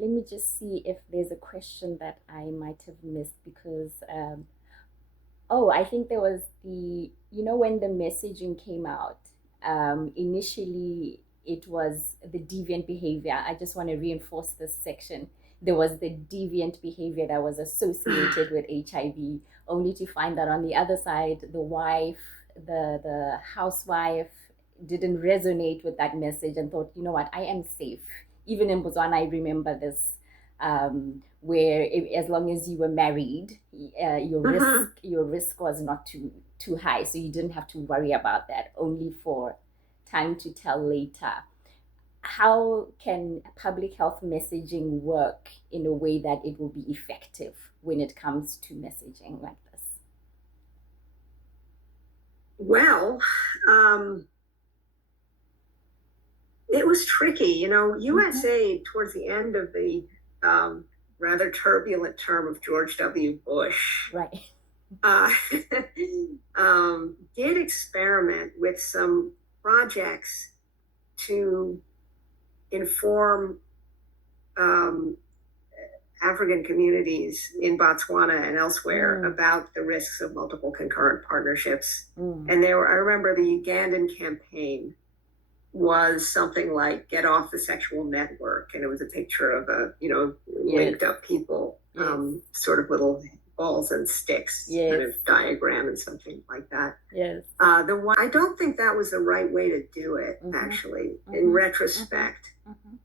let me just see if there's a question that I might have missed because oh, I think there was when the messaging came out, initially it was the deviant behavior. I just want to reinforce this section. There was the deviant behavior that was associated with HIV, only to find that on the other side, the wife, the housewife, didn't resonate with that message and thought, you know what, I am safe. Even in Botswana, I remember this, where as long as you were married, your Mhm. risk was not too high, so you didn't have to worry about that. Only for time to tell later. How can public health messaging work in a way that it will be effective when it comes to messaging like this? Well, um, it was tricky. Mm-hmm. USA, towards the end of the um, rather turbulent term of George W. Bush, Right. uh, did experiment with some projects to inform um, African communities in Botswana and elsewhere Mm, about the risks of multiple concurrent partnerships. mm. And I remember the Ugandan campaign was something like "Get off the sexual network," and it was a picture of Yes. linked up people, Yes. sort of little balls and sticks kind Yes. of diagram and something like that. Yes. The one I don't think that was the right way to do it. Mm-hmm. Actually, in Mm-hmm. Mm-hmm. retrospect, Mm-hmm.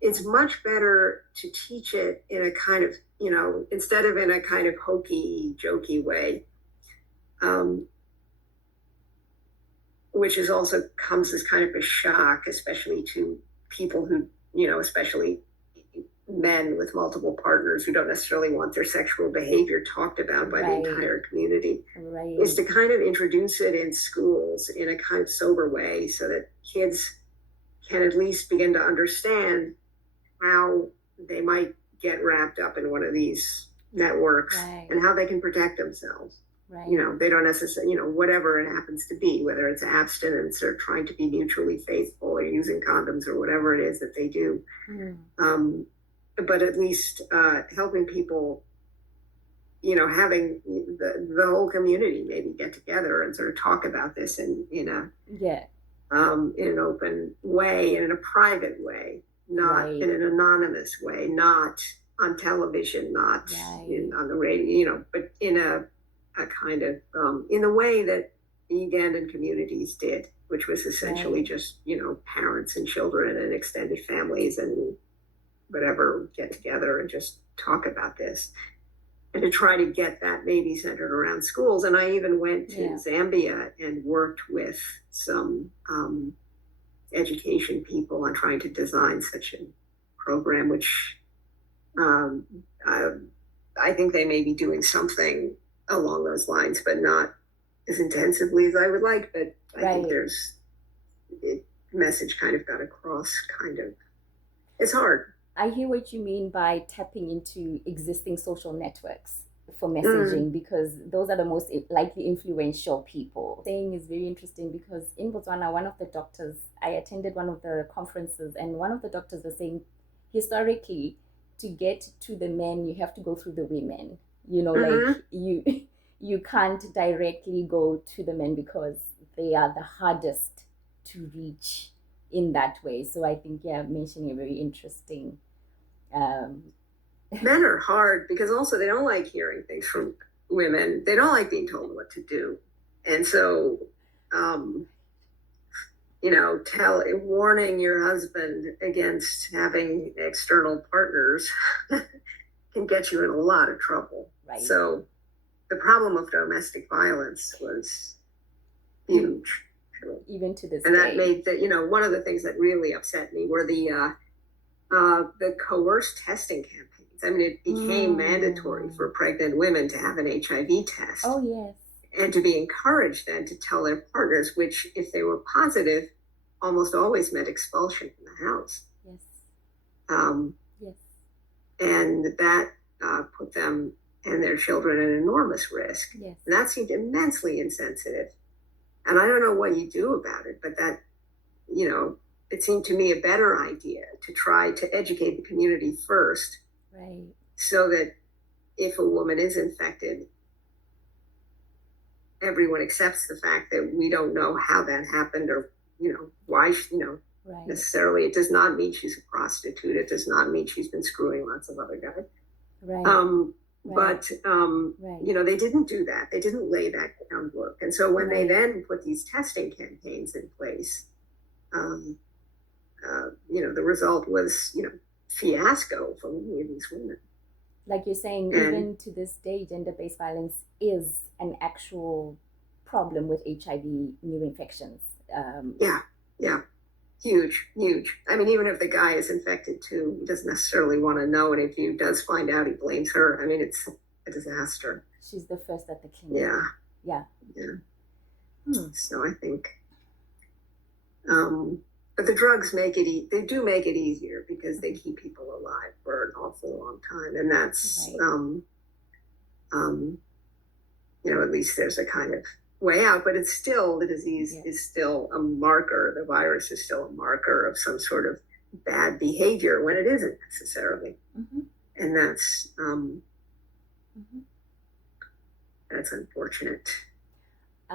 it's much better to teach it in a kind of instead of in a kind of hokey, jokey way. Um, which is also comes as kind of a shock, especially to people who, especially men with multiple partners who don't necessarily want their sexual behavior talked about by the Right. entire community, is Right. to kind of introduce it in schools in a kind of sober way so that kids can at least begin to understand how they might get wrapped up in one of these networks Right. and how they can protect themselves. Right. They don't necessarily, whatever it happens to be, whether it's abstinence or trying to be mutually faithful or using condoms or whatever it is that they do. Mm. Um, but at least helping people, having the whole community maybe get together and sort of talk about this Yeah. in an open way and in a private way, not Right. in an anonymous way, not on television, not Right. on the radio, but in a kind of in the way that the Ugandan communities did, which was essentially Right. just parents and children and extended families and whatever get together and just talk about this and to try to get that maybe centered around schools. And I even went to Yeah. Zambia and worked with some education people on trying to design such a program, which um, I, I think they may be doing something along those lines, but not as intensively as I would like. But I think Right. the message kind of got across, kind of. It's hard. I hear what you mean by tapping into existing social networks for Mm, messaging because those are the most likely influential people. Saying is very interesting because in Botswana, one of the doctors, I attended one of the conferences, and one of the doctors was saying historically, to get to the men, you have to go through the women. Like mm-hmm. you can't directly go to the men because they are the hardest to reach in that way. So I think, yeah, mentioning a very interesting. Um, Men are hard because also they don't like hearing things from women. They don't like being told what to do. And so, um, tell warning your husband against having external partners can get you in a lot of trouble. right. So the problem of domestic violence was E- huge. Even to this And that day. made that, one of the things that really upset me were the coerced testing campaigns. I mean, it became mandatory Mm. for pregnant women to have an HIV Oh, test yes. and to be encouraged then to tell their partners, which, if they were positive, almost always meant expulsion from the house. Yes. Um, Yes. and that put them and their children at enormous risk. Yes. And that seemed immensely insensitive. And I don't know what you do about it, but that, you know, it seemed to me a better idea to try to educate the community first, Right. so that if a woman is infected, everyone accepts the fact that we don't know how that happened, or why Right. necessarily. It does not mean she's a prostitute. It does not mean she's been screwing lots of other guys. Right. Right. But Right. they didn't do that. They didn't lay that groundwork. And so when they Right. then put these testing campaigns in place, the result was fiasco for many of these women. Like you're saying, And even to this day, gender-based violence is an actual problem with HIV new infections. yeah, yeah, huge, huge. I mean, even if the guy is infected too, he doesn't necessarily want to know. And if he does find out, he blames her. I mean, it's a disaster. She's the first at the clinic. Yeah. Yeah. Yeah. So I think, but the drugs they do make it easier, because they keep people alive for an awful long time. And that's, Right. at least there's a kind of way out, but it's still, the disease is still a marker. The virus is still a marker of some sort of bad behavior when it isn't necessarily. And that's unfortunate.